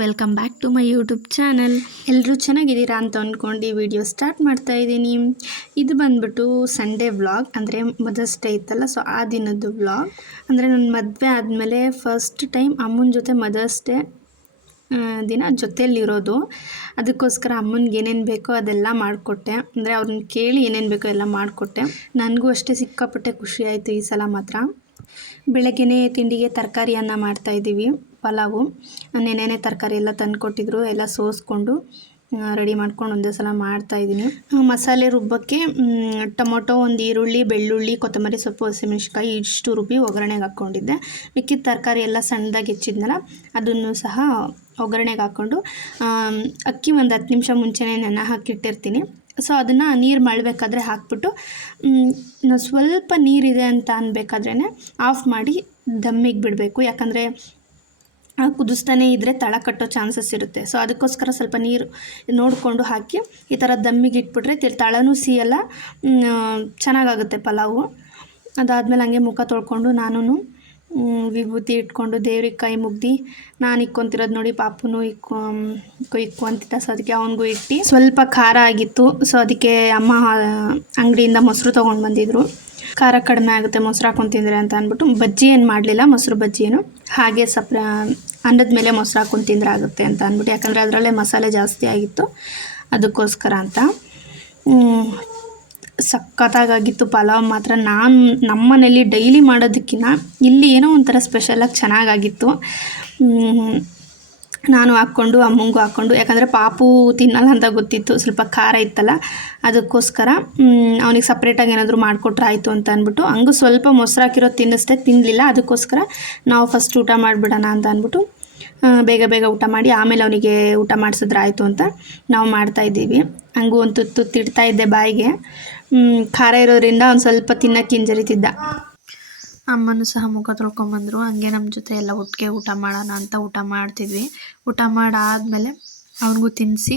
Welcome back to my YouTube channel. ಎಲ್ಲರೂ ಚೆನ್ನಾಗಿದ್ದೀರಾ ಅಂತ ಅಂದ್ಕೊಂಡು ಈ ವಿಡಿಯೋ ಸ್ಟಾರ್ಟ್ ಮಾಡ್ತಾ ಇದ್ದೀನಿ. ಇದು ಬಂದ್ಬಿಟ್ಟು ಸಂಡೇ ವ್ಲಾಗ್, ಅಂದರೆ ಮದರ್ಸ್ ಡೇ ಇತ್ತಲ್ಲ, ಸೊ ಆ ದಿನದ್ದು ವ್ಲಾಗ್. ಅಂದರೆ ನನ್ನ ಮದುವೆ ಆದಮೇಲೆ ಫಸ್ಟ್ ಟೈಮ್ ಅಮ್ಮನ ಜೊತೆ ಮದರ್ಸ್ ಡೇ ದಿನ ಜೊತೆಯಲ್ಲಿರೋದು. ಅದಕ್ಕೋಸ್ಕರ ಅಮ್ಮನಿಗೆ ಏನೇನು ಬೇಕೋ ಅದೆಲ್ಲ ಮಾಡಿಕೊಟ್ಟೆ. ಅಂದರೆ ಅವ್ರನ್ನ ಕೇಳಿ ಏನೇನು ಬೇಕೋ ಎಲ್ಲ ಮಾಡಿಕೊಟ್ಟೆ. ನನಗೂ ಅಷ್ಟೇ ಸಿಕ್ಕಾಪಟ್ಟೆ ಖುಷಿ ಆಯಿತು ಈ ಸಲ ಮಾತ್ರ. ಬೆಳಗ್ಗೆನೇ ತಿಂಡಿಗೆ ತರಕಾರಿ ಅನ್ನ ಮಾಡ್ತಾಯಿದ್ದೀವಿ, ಪಲಾವು. ನೆನೆನೆ ತರಕಾರಿ ಎಲ್ಲ ತಂದುಕೊಟ್ಟಿದ್ರು, ಎಲ್ಲ ಸೋಸ್ಕೊಂಡು ರೆಡಿ ಮಾಡ್ಕೊಂಡು ಒಂದೇ ಸಲ ಮಾಡ್ತಾಯಿದ್ದೀನಿ. ಮಸಾಲೆ ರುಬ್ಬಕ್ಕೆ ಟೊಮೊಟೊ, ಒಂದು ಈರುಳ್ಳಿ, ಬೆಳ್ಳುಳ್ಳಿ, ಕೊತ್ತಂಬರಿ ಸೊಪ್ಪು, ಹಸಿಮೆಣ್ಸಿನ್ಕಾಯಿ ಇಷ್ಟು ರುಬ್ಬಿ ಒಗ್ಗರಣೆಗೆ ಹಾಕ್ಕೊಂಡಿದ್ದೆ. ಮಿಕ್ಕಿದ ತರಕಾರಿ ಎಲ್ಲ ಸಣ್ಣದಾಗಿ ಹೆಚ್ಚಿದ್ನಲ್ಲ ಅದನ್ನು ಸಹ ಒಗ್ಗರಣೆಗೆ ಹಾಕ್ಕೊಂಡು ಅಕ್ಕಿ ಒಂದು 10 ನಿಮಿಷ ಮುಂಚೆನೇ ನೆನೆ ಹಾಕಿಟ್ಟಿರ್ತೀನಿ. ಸೊ ಅದನ್ನು ನೀರು ಮಳಬೇಕಾದ್ರೆ ಹಾಕ್ಬಿಟ್ಟು ಸ್ವಲ್ಪ ನೀರಿದೆ ಅಂತ ಅನ್ಬೇಕಾದ್ರೇ ಆಫ್ ಮಾಡಿ ದಮ್ಮಿಗೆ ಬಿಡಬೇಕು. ಯಾಕಂದರೆ ಕುದಿಸ್ತಾನೆ ಇದ್ದರೆ ತಳ ಕಟ್ಟೋ ಚಾನ್ಸಸ್ ಇರುತ್ತೆ. ಸೊ ಅದಕ್ಕೋಸ್ಕರ ಸ್ವಲ್ಪ ನೀರು ನೋಡಿಕೊಂಡು ಹಾಕಿ ಈ ಥರ ದಮ್ಮಿಗೆ ಇಟ್ಬಿಟ್ರೆ ತಳನೂ ಸಿಯಲ್ಲ, ಚೆನ್ನಾಗಾಗುತ್ತೆ ಪಲಾವು. ಅದಾದಮೇಲೆ ಹಂಗೆ ಮುಖ ತೊಳ್ಕೊಂಡು ನಾನು ವಿಭೂತಿ ಇಟ್ಕೊಂಡು ದೇವ್ರಿಗೆ ಕೈ ಮುಗ್ದು, ನಾನು ಇಕ್ಕೊಂತಿರೋದು ನೋಡಿ ಪಾಪುನು ಇಕ್ಕು ಅಂತಿದ್ದ. ಸೊ ಅದಕ್ಕೆ ಅವನಿಗೂ ಇಟ್ಟು ಸ್ವಲ್ಪ ಖಾರ ಆಗಿತ್ತು. ಸೊ ಅದಕ್ಕೆ ಅಮ್ಮ ಅಂಗಡಿಯಿಂದ ಮೊಸರು ತೊಗೊಂಡು ಬಂದಿದ್ರು. ಖಾರ ಕಡಿಮೆ ಆಗುತ್ತೆ ಮೊಸರು ಹಾಕೊಂಡು ತಿಂದರೆ ಅಂತ ಅಂದ್ಬಿಟ್ಟು ಬಜ್ಜಿ ಏನು ಮಾಡಲಿಲ್ಲ, ಮೊಸರು ಬಜ್ಜಿ ಏನು ಹಾಗೆ ಅನ್ನದ ಮೇಲೆ ಮೊಸರು ಹಾಕೊಂಡು ತಿಂದರೆ ಆಗುತ್ತೆ ಅಂತ ಅಂದ್ಬಿಟ್ಟು. ಯಾಕಂದರೆ ಅದರಲ್ಲೇ ಮಸಾಲೆ ಜಾಸ್ತಿ ಆಗಿತ್ತು, ಅದಕ್ಕೋಸ್ಕರ ಅಂತ. ಸಖತ್ತಾಗಿತ್ತು ಪಲಾವ್ ಮಾತ್ರ. ನಮ್ಮ ಮನೇಲಿ ಡೈಲಿ ಮಾಡೋದಕ್ಕಿಂತ ಇಲ್ಲಿ ಏನೋ ಒಂಥರ ಸ್ಪೆಷಲಾಗಿ ಚೆನ್ನಾಗಾಗಿತ್ತು. ನಾನು ಹಾಕ್ಕೊಂಡು ಅಮ್ಮಂಗೂ ಹಾಕ್ಕೊಂಡು, ಯಾಕಂದರೆ ಪಾಪು ತಿನ್ನಲ್ಲ ಅಂತ ಗೊತ್ತಿತ್ತು, ಸ್ವಲ್ಪ ಖಾರ ಇತ್ತಲ್ಲ, ಅದಕ್ಕೋಸ್ಕರ ಅವನಿಗೆ ಸಪ್ರೇಟಾಗಿ ಏನಾದರೂ ಮಾಡಿಕೊಟ್ರೆ ಆಯಿತು ಅಂತ ಅಂದ್ಬಿಟ್ಟು ಹಂಗೂ ಸ್ವಲ್ಪ ಮೊಸರು ಹಾಕಿರೋದು ತಿನ್ನಲಿಲ್ಲ. ಅದಕ್ಕೋಸ್ಕರ ನಾವು ಫಸ್ಟ್ ಊಟ ಮಾಡಿಬಿಡೋಣ ಅಂತ ಅಂದ್ಬಿಟ್ಟು ಬೇಗ ಬೇಗ ಊಟ ಮಾಡಿ ಆಮೇಲೆ ಅವನಿಗೆ ಊಟ ಮಾಡಿಸಿದ್ರೆ ಆಯಿತು ಅಂತ ನಾವು ಮಾಡ್ತಾಯಿದ್ದೀವಿ. ಹಂಗೂ ಒಂದು ತುತ್ತು ಇಡ್ತಾಯಿದ್ದೆ ಬಾಯಿಗೆ. ಖಾರ ಇರೋದ್ರಿಂದ ಒಂದು ಸ್ವಲ್ಪ ತಿನ್ನೋಕ್ಕೆ ಹಿಂಜರಿತಿದ್ದ. ಅಮ್ಮನೂ ಸಹ ಮುಖ ತೊಳ್ಕೊಂಬಂದರು. ಹಂಗೆ ನಮ್ಮ ಜೊತೆ ಎಲ್ಲ ಒಟ್ಟಿಗೆ ಊಟ ಮಾಡೋಣ ಅಂತ ಊಟ ಮಾಡ್ತಿದ್ವಿ. ಊಟ ಮಾಡಾದಮೇಲೆ ಅವ್ರಿಗೂ ತಿನ್ನಿಸಿ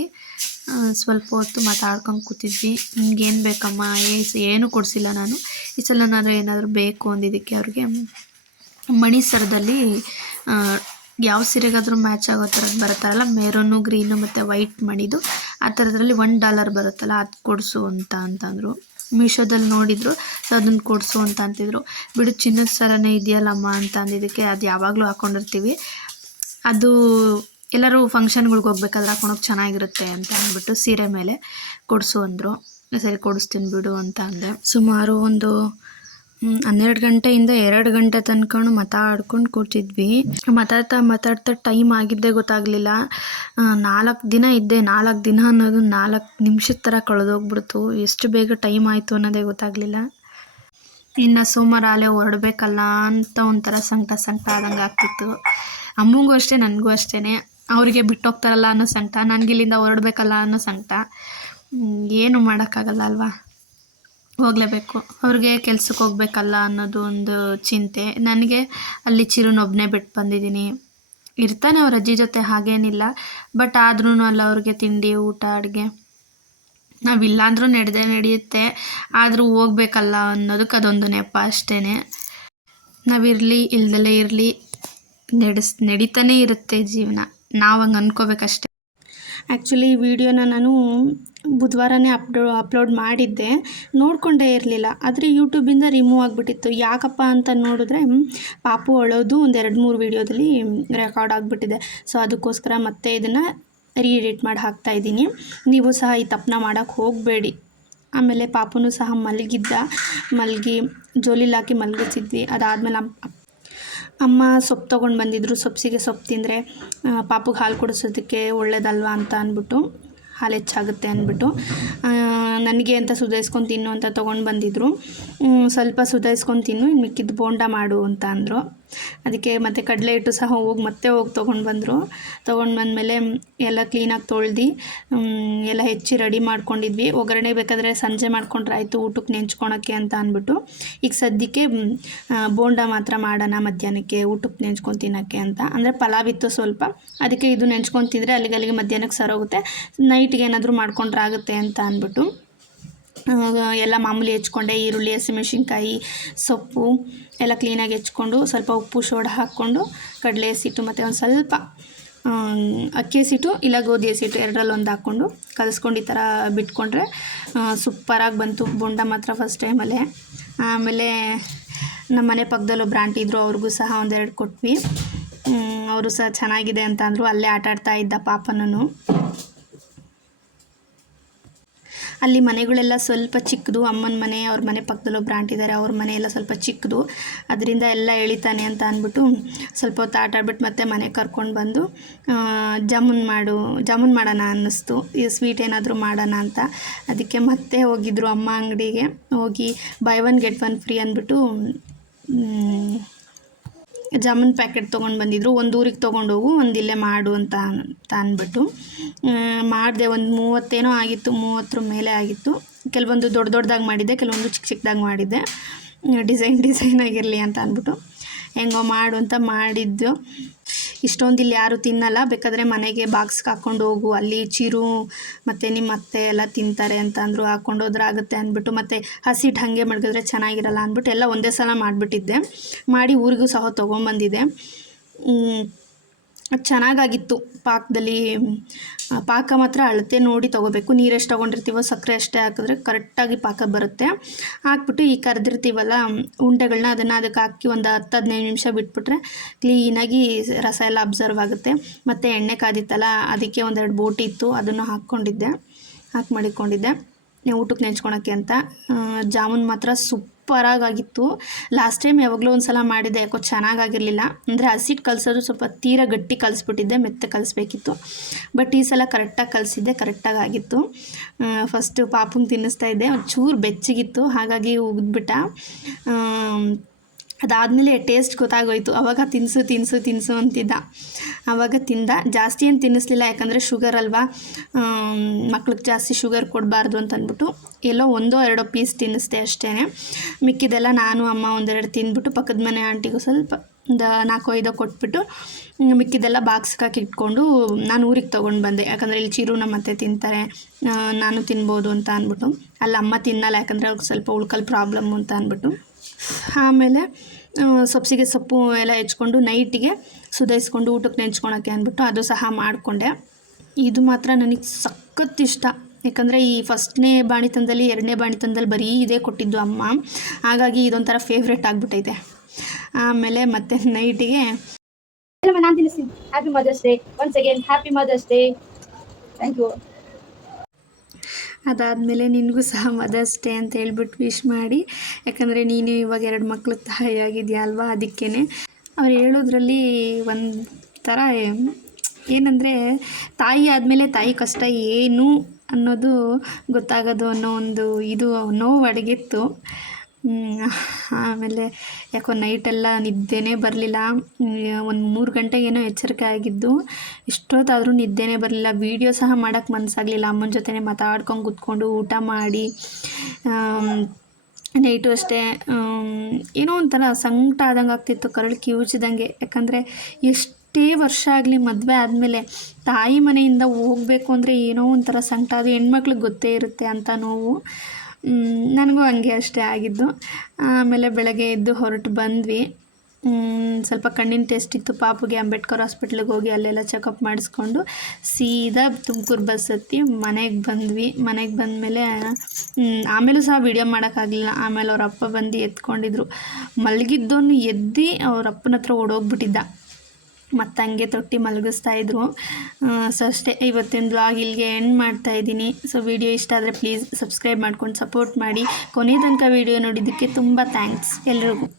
ಸ್ವಲ್ಪ ಹೊತ್ತು ಮಾತಾಡ್ಕೊಂಡು ಕೂತಿದ್ವಿ. ನಿಮ್ಗೇನು ಬೇಕಮ್ಮ, ಏನೂ ಕೊಡಿಸಿಲ್ಲ ನಾನು. ಈ ಸಲ ನಾನು ಏನಾದರೂ ಬೇಕು ಅಂದಿದ್ದಕ್ಕೆ ಅವ್ರಿಗೆ ಮಣಿ ಸರದಲ್ಲಿ ಯಾವ ಸೀರೆಗಾದರೂ ಮ್ಯಾಚ್ ಆಗೋ ಥರದ್ದು ಬರುತ್ತಲ್ಲ, ಮೆರೂನು, ಗ್ರೀನು ಮತ್ತು ವೈಟ್ ಮಣಿದು, ಆ ಥರದ್ರಲ್ಲಿ $1 ಬರುತ್ತಲ್ಲ ಅದು ಕೊಡಿಸು ಅಂತಂದರು. ಮೀಶೋದಲ್ಲಿ ನೋಡಿದರು, ಸೊ ಅದನ್ನು ಕೊಡಿಸು ಅಂತ ಅಂತಿದ್ರು. ಬಿಡು ಚಿನ್ನದ ಸರನೇ ಇದೆಯಲ್ಲಮ್ಮ ಅಂತ ಅಂದಿದ್ದಕ್ಕೆ ಅದು ಯಾವಾಗಲೂ ಹಾಕ್ಕೊಂಡಿರ್ತೀವಿ, ಅದು ಎಲ್ಲರೂ ಫಂಕ್ಷನ್ಗಳಿಗೆ ಹೋಗ್ಬೇಕಾದ್ರೆ ಹಾಕ್ಕೊಳಕ್ಕೆ ಚೆನ್ನಾಗಿರುತ್ತೆ ಅಂತ ಅಂದ್ಬಿಟ್ಟು ಸೀರೆ ಮೇಲೆ ಕೊಡಿಸು ಅಂದರು. ಸರಿ ಕೊಡಿಸ್ತೀನಿ ಬಿಡು ಅಂತ ಅಂದೆ. ಸುಮಾರು ಒಂದು 12 ಗಂಟೆಯಿಂದ 2 ಗಂಟೆ ತನಕ ಮಾತಾಡ್ಕೊಂಡು ಕೂತಿದ್ವಿ. ಮಾತಾಡ್ತಾ ಟೈಮ್ ಆಗಿದ್ದೇ ಗೊತ್ತಾಗಲಿಲ್ಲ. 4 ದಿನ ಇದ್ದೆ. 4 ದಿನ ಅನ್ನೋದು 4 ನಿಮಿಷದ ಥರ ಕಳೆದೋಗ್ಬಿಡ್ತು. ಎಷ್ಟು ಬೇಗ ಟೈಮ್ ಆಯಿತು ಅನ್ನೋದೇ ಗೊತ್ತಾಗಲಿಲ್ಲ. ಇನ್ನು ಸೋಮವಾರ ಅಲ್ಲೇ ಹೊರಡಬೇಕಲ್ಲ ಅಂತ ಒಂಥರ ಸಂಕಟ ಆದಂಗೆ ಆಗ್ತಿತ್ತು. ಅಮ್ಮಂಗೂ ಅಷ್ಟೇ, ನನಗೂ ಅಷ್ಟೇ. ಅವರಿಗೆ ಬಿಟ್ಟೋಗ್ತಾರಲ್ಲ ಅನ್ನೋ ಸಂಕಟ, ನನಗಿಲ್ಲಿಂದ ಹೊರಡಬೇಕಲ್ಲ ಅನ್ನೋ ಸಂಕಟ. ಏನು ಮಾಡೋಕ್ಕಾಗಲ್ಲ ಅಲ್ವಾ, ಹೋಗಲೇಬೇಕು. ಅವ್ರಿಗೆ ಕೆಲ್ಸಕ್ಕೆ ಹೋಗ್ಬೇಕಲ್ಲ ಅನ್ನೋದು ಒಂದು ಚಿಂತೆ. ನನಗೆ ಅಲ್ಲಿ ಚಿರುನೊಬ್ಬನೇ ಬಿಟ್ಟು ಬಂದಿದ್ದೀನಿ. ಇರ್ತಾನೆ ಅವ್ರ ಅಜ್ಜಿ ಜೊತೆ, ಹಾಗೇನಿಲ್ಲ. ಬಟ್ ಆದ್ರೂ ಅಲ್ಲ ಅವ್ರಿಗೆ ತಿಂಡಿ, ಊಟ, ಅಡುಗೆ ನಾವಿಲ್ಲಾಂದ್ರೂ ನಡೆಯುತ್ತೆ. ಆದರೂ ಹೋಗ್ಬೇಕಲ್ಲ ಅನ್ನೋದಕ್ಕೆ ಅದೊಂದು ನೆಪ ಅಷ್ಟೇ. ನಾವಿರಲಿ ಇಲ್ದಲೇ ಇರಲಿ ನಡೀತಾನೇ ಇರುತ್ತೆ ಜೀವನ, ನಾವು ಹಂಗೆ ಅಂದ್ಕೋಬೇಕಷ್ಟೆ. ಆ್ಯಕ್ಚುಲಿ ಈ ವಿಡಿಯೋನ ನಾನು ಬುಧವಾರನೇ ಅಪ್ಲೋಡ್ ಮಾಡಿದ್ದೆ, ನೋಡಿಕೊಂಡೇ ಇರಲಿಲ್ಲ. ಆದರೆ ಯೂಟ್ಯೂಬಿಂದ ರಿಮೂವ್ ಆಗಿಬಿಟ್ಟಿತ್ತು. ಯಾಕಪ್ಪ ಅಂತ ನೋಡಿದ್ರೆ ಪಾಪು ಅಳೋದು ಒಂದು 2-3 ವೀಡಿಯೋದಲ್ಲಿ ರೆಕಾರ್ಡ್ ಆಗಿಬಿಟ್ಟಿದೆ. ಸೊ ಅದಕ್ಕೋಸ್ಕರ ಮತ್ತೆ ಇದನ್ನು ಎಡಿಟ್ ಮಾಡಿ ಹಾಕ್ತಾಯಿದ್ದೀನಿ. ನೀವು ಸಹ ಈ ತಪ್ಪನ್ನ ಮಾಡೋಕ್ಕೆ ಹೋಗಬೇಡಿ. ಆಮೇಲೆ ಪಾಪುನೂ ಸಹ ಮಲಗಿ ಜೋಲಿಲಿ ಹಾಕಿ ಮಲಗಿಸಿದ್ವಿ. ಅದಾದಮೇಲೆ ಅಮ್ಮ ಸೊಪ್ಪು ತೊಗೊಂಡು ಬಂದಿದ್ರು. ಸೊಪ್ಪಿಗೆ ಸೊಪ್ಪು ತಿಂದರೆ ಪಾಪುಗೆ ಹಾಲು ಕುಡಿಸೋದಕ್ಕೆ ಒಳ್ಳೇದಲ್ವ ಅಂತ ಅಂದ್ಬಿಟ್ಟು, ಹಾಲು ಹೆಚ್ಚಾಗುತ್ತೆ ಅಂದ್ಬಿಟ್ಟು ನನಗೆ ಅಂತ ಸುಧಾರಿಸ್ಕೊಂಡು ತಿನ್ನು ಅಂತ ತೊಗೊಂಡು ಬಂದಿದ್ರು. ಸ್ವಲ್ಪ ಸುಧಾರಿಸ್ಕೊಂಡು ತಿನ್ನು, ಇನ್ನು ಮಿಕ್ಕಿದ್ದು ಬೋಂಡ ಮಾಡು ಅಂತ ಅಂದರು. ಅದಕ್ಕೆ ಮತ್ತು ಕಡಲೆ ಹಿಟ್ಟು ಸಹ ಹೋಗಿ ತೊಗೊಂಡು ಬಂದರು. ತೊಗೊಂಡು ಬಂದಮೇಲೆ ಎಲ್ಲ ಕ್ಲೀನಾಗಿ ತೊಳ್ದು ಎಲ್ಲ ಹೆಚ್ಚಿ ರೆಡಿ ಮಾಡ್ಕೊಂಡಿದ್ವಿ. ಒಗ್ಗರಣೆ ಬೇಕಾದರೆ ಸಂಜೆ ಮಾಡ್ಕೊಂಡ್ರೆ ಆಯಿತು, ಊಟಕ್ಕೆ ನೆಂಚ್ಕೊಳಕ್ಕೆ ಅಂತ ಅಂದ್ಬಿಟ್ಟು. ಈಗ ಸದ್ಯಕ್ಕೆ ಬೋಂಡ ಮಾತ್ರ ಮಾಡೋಣ ಮಧ್ಯಾಹ್ನಕ್ಕೆ ಊಟಕ್ಕೆ ನೆಂಚ್ಕೊಂಡು ತಿನ್ನೋಕ್ಕೆ ಅಂತ. ಅಂದರೆ ಪಲಾವ್ ಇತ್ತು ಸ್ವಲ್ಪ, ಅದಕ್ಕೆ ಇದು ನೆಂಚ್ಕೊಂಡು ತಿಂದರೆ ಅಲ್ಲಿಗೆ ಮಧ್ಯಾಹ್ನಕ್ಕೆ ಸರೋಗುತ್ತೆ. ನೈಟ್ಗೆ ಏನಾದರೂ ಮಾಡ್ಕೊಂಡ್ರೆ ಆಗುತ್ತೆ ಅಂತ ಅಂದ್ಬಿಟ್ಟು ಎಲ್ಲ ಮಾಮೂಲಿ ಹೆಚ್ಕೊಂಡೆ. ಈರುಳ್ಳಿ, ಹಸಿಮೆಣ್ಸಿನ್ಕಾಯಿ, ಸೊಪ್ಪು ಎಲ್ಲ ಕ್ಲೀನಾಗಿ ಹೆಚ್ಕೊಂಡು ಸ್ವಲ್ಪ ಉಪ್ಪು ಸೋಡಾ ಹಾಕ್ಕೊಂಡು ಕಡಲೆ ಹಸಿಟ್ಟು ಮತ್ತು ಒಂದು ಸ್ವಲ್ಪ ಅಕ್ಕಿ ಹಸಿಟ್ಟು ಇಲ್ಲ ಗೋಧಿ ಹಸಿಟ್ಟು ಎರಡರಲ್ಲಿ ಒಂದು ಹಾಕ್ಕೊಂಡು ಕಲಿಸ್ಕೊಂಡು ಈ ಥರ ಬಿಟ್ಕೊಂಡ್ರೆ ಸೂಪರಾಗಿ ಬಂತು ಬೋಂಡ ಮಾತ್ರ ಫಸ್ಟ್ ಟೈಮಲ್ಲೇ. ಆಮೇಲೆ ನಮ್ಮ ಮನೆ ಪಕ್ಕದಲ್ಲಿ ಒಬ್ರು ಆಂಟಿ ಇದ್ದರು, ಅವ್ರಿಗೂ ಸಹ ಒಂದೆರಡು ಕೊಟ್ವಿ. ಅವರು ಸಹ ಚೆನ್ನಾಗಿದೆ ಅಂತ ಅಂದರು. ಅಲ್ಲೇ ಆಟಾಡ್ತಾ ಇದ್ದ ಪಾಪನೂ. ಅಲ್ಲಿ ಮನೆಗಳೆಲ್ಲ ಸ್ವಲ್ಪ ಚಿಕ್ಕದು, ಅಮ್ಮನ ಮನೆ, ಅವ್ರ ಮನೆ ಪಕ್ಕದಲ್ಲಿ ಒಬ್ರು ಆಂಟಿ ಇದ್ದಾರೆ, ಅವ್ರ ಮನೆ ಎಲ್ಲ ಸ್ವಲ್ಪ ಚಿಕ್ಕದು, ಅದರಿಂದ ಎಲ್ಲ ಎಳಿತಾನೆ ಅಂತ ಅಂದ್ಬಿಟ್ಟು ಸ್ವಲ್ಪ ಹೊತ್ತು ಆಟ ಆಡ್ಬಿಟ್ಟು ಮತ್ತೆ ಮನೆಗೆ ಕರ್ಕೊಂಡು ಬಂದು ಜಾಮೂನ್ ಮಾಡೋಣ ಅನ್ನಿಸ್ತು. ಈ ಸ್ವೀಟ್ ಏನಾದರೂ ಮಾಡೋಣ ಅಂತ. ಅದಕ್ಕೆ ಮತ್ತೆ ಹೋಗಿದ್ರು ಅಮ್ಮ ಅಂಗಡಿಗೆ. ಹೋಗಿ ಬೈ 1 get 1 ಫ್ರೀ ಅಂದ್ಬಿಟ್ಟು ಜಾಮೂನ್ ಪ್ಯಾಕೆಟ್ ತೊಗೊಂಡು ಬಂದಿದ್ರು. ಒಂದು ಊರಿಗೆ ತೊಗೊಂಡೋಗು, ಒಂದು ಇಲ್ಲೇ ಮಾಡು ಅಂತ ಅಂದ್ಬಿಟ್ಟು ಮಾಡಿದೆ. ಒಂದು 30 ಆಗಿತ್ತು, 30 ಮೇಲೆ ಆಗಿತ್ತು. ಕೆಲವೊಂದು ದೊಡ್ಡದಾಗಿ ಮಾಡಿದ್ದೆ, ಕೆಲವೊಂದು ಚಿಕ್ಕದಾಗಿ ಮಾಡಿದ್ದೆ, ಡಿಸೈನ್ ಆಗಿರಲಿ ಅಂತ ಅಂದ್ಬಿಟ್ಟು ಹೆಂಗೋ ಮಾಡು ಅಂತ ಮಾಡಿದ್ದು. ಇಷ್ಟೊಂದು ಇಲ್ಲಿ ಯಾರು ತಿನ್ನಲ್ಲ, ಬೇಕಾದರೆ ಮನೆಗೆ ಬಾಕ್ಸ್ಗೆ ಹಾಕ್ಕೊಂಡು ಹೋಗು, ಅಲ್ಲಿ ಚಿರು ಮತ್ತು ನಿಮ್ಮ ಅತ್ತೆ ಎಲ್ಲ ತಿಂತಾರೆ ಅಂತ ಅಂದರು. ಹಾಕ್ಕೊಂಡು ಹೋದ್ರೆ ಆಗುತ್ತೆ ಅಂದ್ಬಿಟ್ಟು, ಮತ್ತು ಹಸಿಟ್ಟು ಹಾಗೆ ಮಡಗಿದ್ರೆ ಚೆನ್ನಾಗಿರಲ್ಲ ಅಂದ್ಬಿಟ್ಟು ಎಲ್ಲ ಒಂದೇ ಸಲ ಮಾಡಿಬಿಟ್ಟಿದ್ದೆ. ಮಾಡಿ ಊರಿಗೂ ಸಹ ತೊಗೊಂಬಂದಿದ್ದೆ. ಅದು ಚೆನ್ನಾಗಾಗಿತ್ತು. ಪಾಕದಲ್ಲಿ ಪಾಕ ಮಾತ್ರ ಅಳತೆ ನೋಡಿ ತೊಗೋಬೇಕು. ನೀರೆಷ್ಟು ತೊಗೊಂಡಿರ್ತೀವೋ ಸಕ್ಕರೆ ಅಷ್ಟೇ ಹಾಕಿದ್ರೆ ಕರೆಕ್ಟಾಗಿ ಪಾಕ ಬರುತ್ತೆ. ಹಾಕ್ಬಿಟ್ಟು ಈ ಕರೆದಿರ್ತೀವಲ್ಲ ಉಂಡೆಗಳನ್ನ, ಅದನ್ನು ಅದಕ್ಕೆ ಹಾಕಿ ಒಂದು 10-15 ನಿಮಿಷ ಬಿಟ್ಬಿಟ್ರೆ ಕ್ಲೀನಾಗಿ ರಸ ಎಲ್ಲ ಅಬ್ಸರ್ವ್ ಆಗುತ್ತೆ. ಮತ್ತು ಎಣ್ಣೆ ಕಾದಿತ್ತಲ್ಲ, ಅದಕ್ಕೆ ಒಂದೆರಡು ಬೋಟಿ ಇತ್ತು, ಅದನ್ನು ಹಾಕ್ಕೊಂಡಿದ್ದೆ, ಮಾಡಿಕೊಂಡಿದ್ದೆ ಊಟಕ್ಕೆ ನೆಂಚ್ಕೊಳಕ್ಕೆ ಅಂತ. ಜಾಮೂನ್ ಮಾತ್ರ ಸೂಪರಾಗಿತ್ತು. ಲಾಸ್ಟ್ ಟೈಮ್ ಯಾವಾಗಲೂ ಒಂದು ಸಲ ಮಾಡಿದ್ದೆ, ಯಾಕೋ ಚೆನ್ನಾಗಾಗಿರಲಿಲ್ಲ. ಅಂದರೆ ಹಸಿಟ್ಟು ಕಲಿಸೋದು ಸ್ವಲ್ಪ ತೀರಾ ಗಟ್ಟಿ ಕಲಿಸ್ಬಿಟ್ಟಿದ್ದೆ, ಮೆತ್ತೆ ಕಲಿಸ್ಬೇಕಿತ್ತು. ಬಟ್ ಈ ಸಲ ಕರೆಕ್ಟಾಗಿ ಕಲಿಸಿದ್ದೆ, ಕರೆಕ್ಟಾಗಿ ಆಗಿತ್ತು. ಫಸ್ಟು ಪಾಪಂಗೆ ತಿನ್ನಿಸ್ತಾ ಇದ್ದೆ, ಒಂಚೂರು ಬೆಚ್ಚಗಿತ್ತು, ಹಾಗಾಗಿ ಉಗಿದ್ಬಿಟ್ಟ. ಅದಾದಮೇಲೆ ಟೇಸ್ಟ್ ಗೊತ್ತಾಗೋಯ್ತು. ಆವಾಗ ತಿನ್ನಿಸು ಅಂತಿದ್ದ. ಆವಾಗ ತಿಂದ. ಜಾಸ್ತಿ ಏನು ತಿನ್ನಿಸ್ಲಿಲ್ಲ, ಯಾಕಂದರೆ ಶುಗರ್ ಅಲ್ವಾ, ಮಕ್ಳಿಗೆ ಜಾಸ್ತಿ ಶುಗರ್ ಕೊಡಬಾರ್ದು ಅಂತ ಅಂದ್ಬಿಟ್ಟು ಎಲ್ಲೋ 1-2 ಪೀಸ್ ತಿನ್ನಿಸ್ದೆ ಅಷ್ಟೇ. ಮಿಕ್ಕಿದೆಲ್ಲ ನಾನು ಅಮ್ಮ ಒಂದೆರಡು ತಿಂದ್ಬಿಟ್ಟು ಪಕ್ಕದ ಮನೆ ಆಂಟಿಗೂ ಸ್ವಲ್ಪ ಒಂದು 4-5 ಕೊಟ್ಬಿಟ್ಟು ಮಿಕ್ಕಿದೆಲ್ಲ ಬಾಕ್ಸ್ಗೆ ಹಾಕಿ ಇಟ್ಕೊಂಡು ನಾನು ಊರಿಗೆ ತೊಗೊಂಡು ಬಂದೆ. ಯಾಕಂದರೆ ಇಲ್ಲಿ ಚಿರು ನಮ್ಮ ಅತ್ತೆ ತಿಂತಾರೆ, ನಾನು ತಿನ್ಬೋದು ಅಂತ ಅಂದ್ಬಿಟ್ಟು. ಅಲ್ಲಿ ಅಮ್ಮ ತಿನ್ನಲ್ಲ, ಯಾಕಂದರೆ ಅವ್ರಿಗೆ ಸ್ವಲ್ಪ ಉಳ್ಕಲ್ ಪ್ರಾಬ್ಲಮ್ಮು ಅಂತ ಅಂದ್ಬಿಟ್ಟು. ಆಮೇಲೆ ಸೊಪ್ಪಿಗೆ ಸೊಪ್ಪು ಎಲ್ಲ ಹೆಚ್ಕೊಂಡು ನೈಟಿಗೆ ಸುಧಾಯಿಸ್ಕೊಂಡು ಊಟಕ್ಕೆ ನೆಂಚ್ಕೊಳಕ್ಕೆ ಅಂದ್ಬಿಟ್ಟು ಅದು ಸಹ ಮಾಡಿಕೊಂಡೆ. ಇದು ಮಾತ್ರ ನನಗೆ ಸಖತ್ ಇಷ್ಟ. ಯಾಕಂದರೆ ಈ ಫಸ್ಟ್ನೇ ಬಾಣಿತನದಲ್ಲಿ 2ನೇ ಬಾಣಿತನದಲ್ಲಿ ಬರೀ ಇದೇ ಕೊಟ್ಟಿದ್ದು ಅಮ್ಮ, ಹಾಗಾಗಿ ಇದೊಂಥರ ಫೇವ್ರೆಟ್ ಆಗಿಬಿಟ್ಟೈತೆ. ಆಮೇಲೆ ಮತ್ತೆ ನೈಟಿಗೆ ನಾನು ತಿಳಿಸ್ತೀನಿ, happy mother's day, once again happy mother's day, thank you. ಅದಾದಮೇಲೆ ನಿನಗೂ ಸಹ ಮದರ್ಸ್ ಡೇ ಅಂತ ಹೇಳ್ಬಿಟ್ಟು ವಿಶ್ ಮಾಡಿ, ಯಾಕಂದರೆ ನೀನು ಇವಾಗ 2 ಮಕ್ಳು ತಾಯಿ ಆಗಿದೆಯಾ ಅಲ್ವಾ, ಅದಕ್ಕೇ ಅವ್ರು ಹೇಳೋದ್ರಲ್ಲಿ ಒಂಥರ ಏನಂದರೆ ತಾಯಿ ಆದಮೇಲೆ ತಾಯಿ ಕಷ್ಟ ಏನು ಅನ್ನೋದು ಗೊತ್ತಾಗೋದು ಅನ್ನೋ ಒಂದು ಇದು ನೋವು ಅಡಗಿತ್ತು. ಆಮೇಲೆ ಯಾಕೋ ನೈಟೆಲ್ಲ ನಿದ್ದೆನೇ ಬರಲಿಲ್ಲ. ಒಂದು 3 ಗಂಟೆಗೇನೋ ಎಚ್ಚರಿಕೆ ಆಗಿದ್ದು, ಇಷ್ಟೊತ್ತಾದರೂ ನಿದ್ದೆನೇ ಬರಲಿಲ್ಲ. ವೀಡಿಯೋ ಸಹ ಮಾಡೋಕ್ಕೆ ಮನಸ್ಸಾಗಲಿಲ್ಲ. ಅಮ್ಮನ ಜೊತೆ ಮಾತಾಡ್ಕೊಂಡು ಕೂತ್ಕೊಂಡು ಊಟ ಮಾಡಿ ನೈಟು ಅಷ್ಟೇ ಏನೋ ಒಂಥರ ಸಂಕಟ ಆದಂಗೆ ಆಗ್ತಿತ್ತು, ಕರಳು ಕಿವುಚಿದಂಗೆ. ಯಾಕಂದರೆ ಎಷ್ಟೇ ವರ್ಷ ಆಗಲಿ ಮದುವೆ ಆದಮೇಲೆ ತಾಯಿ ಮನೆಯಿಂದ ಹೋಗಬೇಕು ಅಂದರೆ ಏನೋ ಒಂಥರ ಸಂಕಟ. ಅದು ಹೆಣ್ಮಕ್ಳಿಗೆ ಗೊತ್ತೇ ಇರುತ್ತೆ ಅಂತ ನೋವು. ನನಗೂ ಹಂಗೆ ಅಷ್ಟೇ ಆಗಿದ್ದು. ಆಮೇಲೆ ಬೆಳಗ್ಗೆ ಎದ್ದು ಹೊರಟು ಬಂದ್ವಿ. ಸ್ವಲ್ಪ ಕಣ್ಣಿನ ಟೆಸ್ಟ್ ಇತ್ತು ಪಾಪುಗೆ. ಅಂಬೇಡ್ಕರ್ ಹಾಸ್ಪಿಟ್ಲಿಗೆ ಹೋಗಿ ಅಲ್ಲೆಲ್ಲ ಚೆಕಪ್ ಮಾಡಿಸ್ಕೊಂಡು ಸೀದಾ ತುಮಕೂರು ಬಸ್ ಹತ್ತಿ ಮನೆಗೆ ಬಂದ್ವಿ. ಮನೆಗೆ ಬಂದಮೇಲೆ ಆಮೇಲೂ ಸಹ ವೀಡಿಯೋ ಮಾಡೋಕ್ಕಾಗಲಿಲ್ಲ. ಆಮೇಲೆ ಅವ್ರ ಅಪ್ಪ ಬಂದು ಎತ್ಕೊಂಡಿದ್ರು. ಮಲಗಿದ್ದವನು ಎದ್ದು ಅವ್ರ ಅಪ್ಪನ ಹತ್ರ ಓಡೋಗ್ಬಿಟ್ಟಿದ್ದ. ಮತ್ತು ಹಂಗೆ ತೊಟ್ಟಿ ಮಲಗಿಸ್ತಾಯಿದ್ರು. ಸೊ ಅಷ್ಟೇ, ಇವತ್ತಿನ ಬ್ಲಾಗ್ ಇಲ್ಲಿಗೆ ಎಂಡ್ ಮಾಡ್ತಾಯಿದ್ದೀನಿ. ಸೊ ವಿಡಿಯೋ ಇಷ್ಟ ಆದರೆ ಪ್ಲೀಸ್ ಸಬ್ಸ್ಕ್ರೈಬ್ ಮಾಡ್ಕೊಂಡು ಸಪೋರ್ಟ್ ಮಾಡಿ. ಕೊನೆ ತನಕ ವಿಡಿಯೋ ನೋಡಿದ್ದಕ್ಕೆ ತುಂಬ ಥ್ಯಾಂಕ್ಸ್ ಎಲ್ರಿಗೂ.